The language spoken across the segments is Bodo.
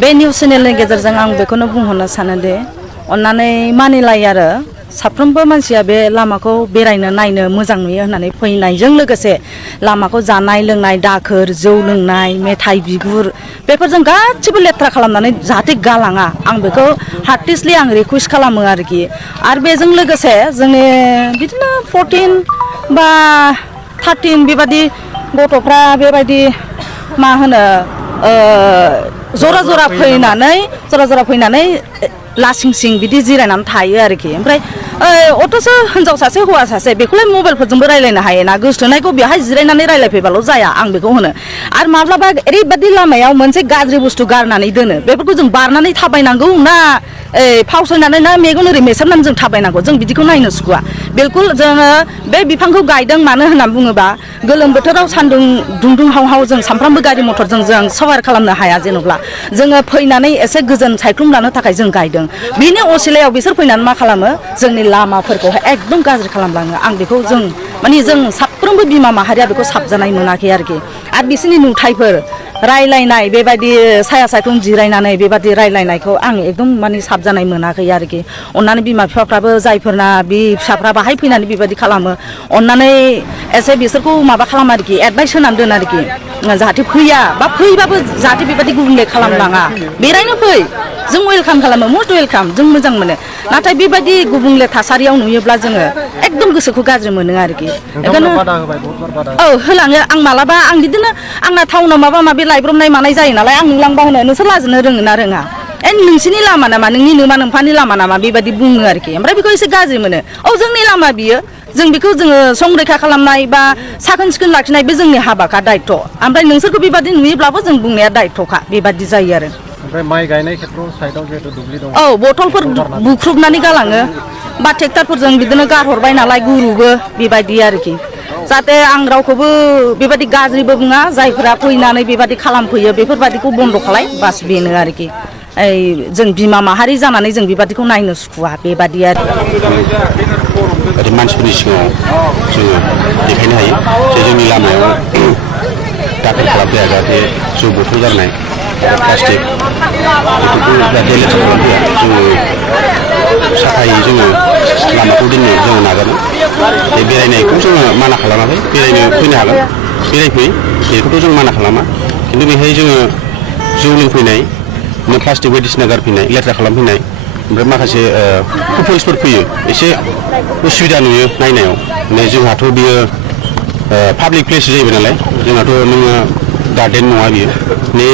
बे निउस चेनेलनि गेजेरजों आं बेखौनो बुंहरनो सानोदि अन्नानै मानिलायो आरो साफ्रोमबो मानसिया बे लामाखौ बेरायनो नायनो मोजां नुयो होननानै फैनायजों लोगोसे लामाखौ जानाय लोंनाय दाखोर जौ लोंनाय मेथाइ बिगुर बेफोरजों गासिबो लेथ्रा खालामनानै जाहाथे गालाङा आं बेखौ हार्टिस्टलि आं रिकुवेस्ट खालामो आरोखि आरो बेजों लोगोसे जोंनि बिदिनो 14 बा 13 बेबादि गथ'फ्रा बेबायदि मा होनो जरा जरा फैनानै लासिं सिं बिदि जिरायनानै थायो आरोखि ओमफ्राय अथ'सो हिनजाव सासे हौवा सासे बेखौलाय मबाइलफोरजोंबो रायलायनो हायो ना गोसोथोनायखौ बेहाय जिरायनानै रायलायफैबाल' जाया आं बेखौ होनो आरो माब्लाबा ओरैबायदि लामायाव मोनसे गाज्रि बुस्थु गारनानै दोनो बेफोरखौ जों बारनानै थाबायनांगौ ना फावसायनानै ना मेगन ओरै मेसेबनानै जों थाबायनांगौ जों बिदिखौ नायनो सुखुवा बिलकुल जोङो बे बिफांखौ गायदों मानो होननानै बुङोबा गोलोम बोथोराव सान्दुं दुंहाव जों सामफ्रामबो गारि मथरजों जों सावार खालामनो हाया जेन'ब्ला जोङो फैनानै एसे गोजोन सायख्लुम लानो थाखाय जों गायदों बिनि असिलायाव बिसोर फैनानै मा खालामो जोंनि लामाफोरखौहाय एकदम गाज्रि खालामलाङो आं बेखौ जों माने जों साफ्रोमबो बिमा माहारिया बेखौ साबजानाय मोनाखै आरोखि आरो बिसोरनि नुथायफोर रायलायनाय बेबायदि साया सायख्लुम जिरायनानै बेबायदि रायलायनायखौ आं एकदम माने साबजानाय मोनाखै आरोखि अन्नानै बिमा बिफाफ्राबो जायफोरना बे फिसाफ्रा बाहाय फैनानै बेबायदि खालामो अन्नानै एसे बिसोरखौ माबा खालाम आरोखि एडभाइस होनानै दोन आरोखि जाहाथे फैया बा फैबाबो जाहाथे बेबायदि गुबुंले खालामलाङा बेरायनो फै जों वेलकाम खालामो मस्ट वेलकाम जों मोजां मोनो नाथाय बेबायदि गुबुंले थासारियाव नुयोब्ला जोङो एकदम गोसोखौ गाज्रि मोनो आरोखि बेखायनो औ होलाङो आं मालाबा आं बिदिनो आंना टाउनाव माबा माबि लायब्रबनाय मानाय जायो नालाय आं नुलांबा होनो नोंसोर लाजिनो रोङो ना रोङा नोंसिनि लामा नामा नोंनि नोमा नोम्फानि लामा नामा बेबायदि बुङो आरोखि ओमफ्राय बेखौ एसे गाज्रि मोनो औ जोंनि लामा बियो जों बेखौ जोङो संरैखा खालामनाय बा साखोन सिखोन लाखिनाय बे जोंनि हाबाखा दायथ' ओमफ्राय नोंसोरखौ बेबादि नुयोब्लाबो जों बुंनाया दायथ'खा बेबादि जायो आरो ओमफ्राय माइ गायनाय खेत्रआव साइडआव जिहेतु दुब्लि दं औ बथलफोर बुख्रुबनानै गालाङो बा ट्रेक्टरफोरजों बिदिनो गारहरबाय नालाय गुरुबो बेबायदि आरोखि जाहाथे आं रावखौबो बेबायदि गाज्रिबो बुङा जायफोरा फैनानै बेबायदि खालामफैयो बेफोरबायदिखौ बन्द' खालाय बास बेनो आरोखि जों बिमा माहारि जानानै जों बेबादिखौ नायनो सुखुवा बेबादि आरो मानसिफोरनि सिगाङाव जोङो देखायनो हायो जे जोंनि लामायाव दाखोर खालामफैया जाहाथे जौ बथल गारनाय आरो प्लास्टिक बेफोरखौ जाहाथे लेथ्रा खालामफैया जोङो साफायै जोङो लामाखौ दोननो जोङो नाजादों बे बेरायनायखौ जोङो माना खालामाखै बेरायनो फैनो हागोन बेरायफै बेखौथ' जों माना खालामा खिन्थु बेहाय जोङो जौ लोंफैनाय प्लास्टिक बायदिसिना गारफैनाय लेथ्रा खालामफैनाय ओमफ्राय माखासे कुपोल्सफोर फैयो एसे उसुबिदा नुयो नायनायाव माने जोंहाथ' बियो पाब्लिक प्लेस जाहैबाय नालाय जोंहाथ' नोङो गार्डेन नङा बियो माने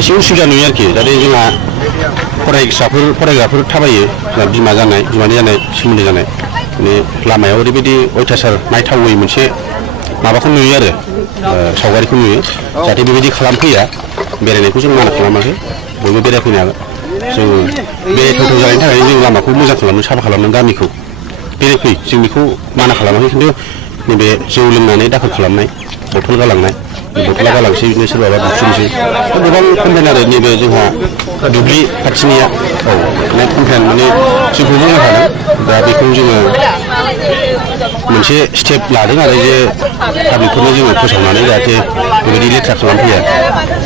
एसे उसुबिदा नुयो आरोखि जाहाथे जोंहा फरायग्राफोर थाबायो जोंहा बिमा जानाय बिमानि जानाय सोमोन्दो जानाय माने लामायाव ओरैबायदि अयथासार नायथावै मोनसे माबाखौ नुयो आरो सावगारिखौ नुयो जाहाथे बेबायदि खालामफैया बेरायनायखौ जों माना खालामाखै बयबो बेरायफैनो हागोन जोङो बेरायथावथाव जानायनि थाखाय जों लामाखौ मोजां खालामनो साफा खालामनो गामिखौ बेरायफै जों बेखौ माना खालामाखै खिन्थु नैबे जौ लोंनानै दाखोर खालामनाय बथल गालांनाय बथला गालांसै बिदिनो सोरबाबा बुख्रुबनोसै गोबां कमप्लेन आरो नैबे जोंहा दुब्लि खाथिनिया औ अनेक कमप्लेन माने जोंखौ बुंनो हादों दा बेखौ जोङो मोनसे स्टेप लादों आरो जे पाब्लिकफोरनो जोङो फोसावनानै जाहाथे बेबायदि लेथ्रा खालामफैया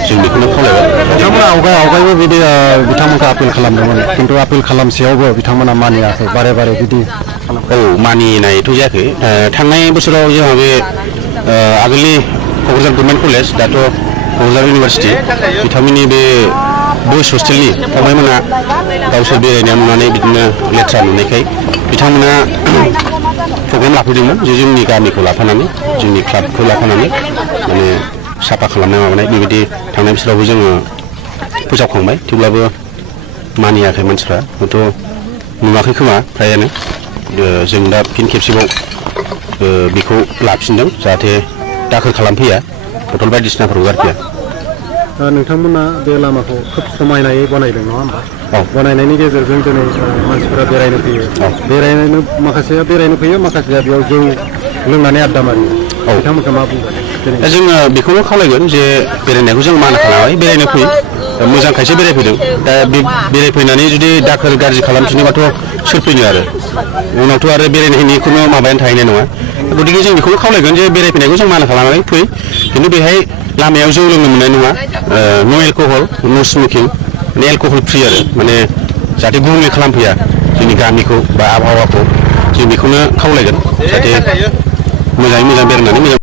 जों बेखौनो खावलायबाय बिथांमोना आवगायबो बिदि बिथांमोनखौ आपिल खालामदोंमोन खिन्थु आपिल खालामसेयावबो बिथांमोना मानियाखै बारे बारे बिदि औ मानिनायथ' जायाखै थांनाय बोसोराव जोंहा बे आगोलनि क'क्राझार गभर्नमेन्ट कलेज दाथ' क'क्राझार इउनिभारसिटि बिथांमोननि बे बयस हस्टेलनि फंबायमोना गावसोर बेरायनायाव नुनानै बिदिनो लेथ्रा नुनायखाय बिथांमोना प्रग्राम लाफैदोंमोन जे जोंनि गामिखौ लाफानानै जोंनि क्लाबखौ लाफानानै माने साफा खालामनाय माबानाय बेबायदि थांनाय बोसोरावबो जोङो फोसावखांबाय थेवब्लाबो मानियाखै मानसिफ्रा हयथ' नुवाखै खोमा फ्रायानो जों दा फिन खेबसेबाव बेखौ लाफिनदों जाहाथे दाखोर खालामफैया बथल बायदिसिनाफोरखौ गारफैया नोंथांमोना बे लामाखौ खोब समायनायै बनायदों नङा होमबा बनायनायनि गेजेरजों दिनै मानसिफोरा बेरायनो फैयो माखासेया बेरायनो फैयो माखासेया बेयाव जौ लोंनानै आड्डा मारियो बिथांमोनखौ मा बुंगोन जोङो बेखौनो खावलायगोन जे बेरायनायखौ जों माना खालामाखै बेरायनो फैयो मोजांखायसो बेरायफैदों दा बे बेरायफैनानै जुदि दाखोर गाज्रि खालामफिनोबाथ' सोर फैनो आरो उनावथ' आरो बेरायनायनि खुनु माबायानो थाहैनाय नङा गतिके जों बेखौनो खावलायगोन जे बेरायफैनायखौ जों माना खालामाखै फै खिन्थु बेहाय लामायाव जौ लोंनो मोननाय नङा नो एलकहल नो स्मकिं माने एलकहल फ्रि आरो माने जाहाथे गुबुंले खालामफैया जोंनि गामिखौ बा आबहावाखौ जों बेखौनो खावलायगोन जाहाथे मोजाङै मोजां बेरायनानै मोजां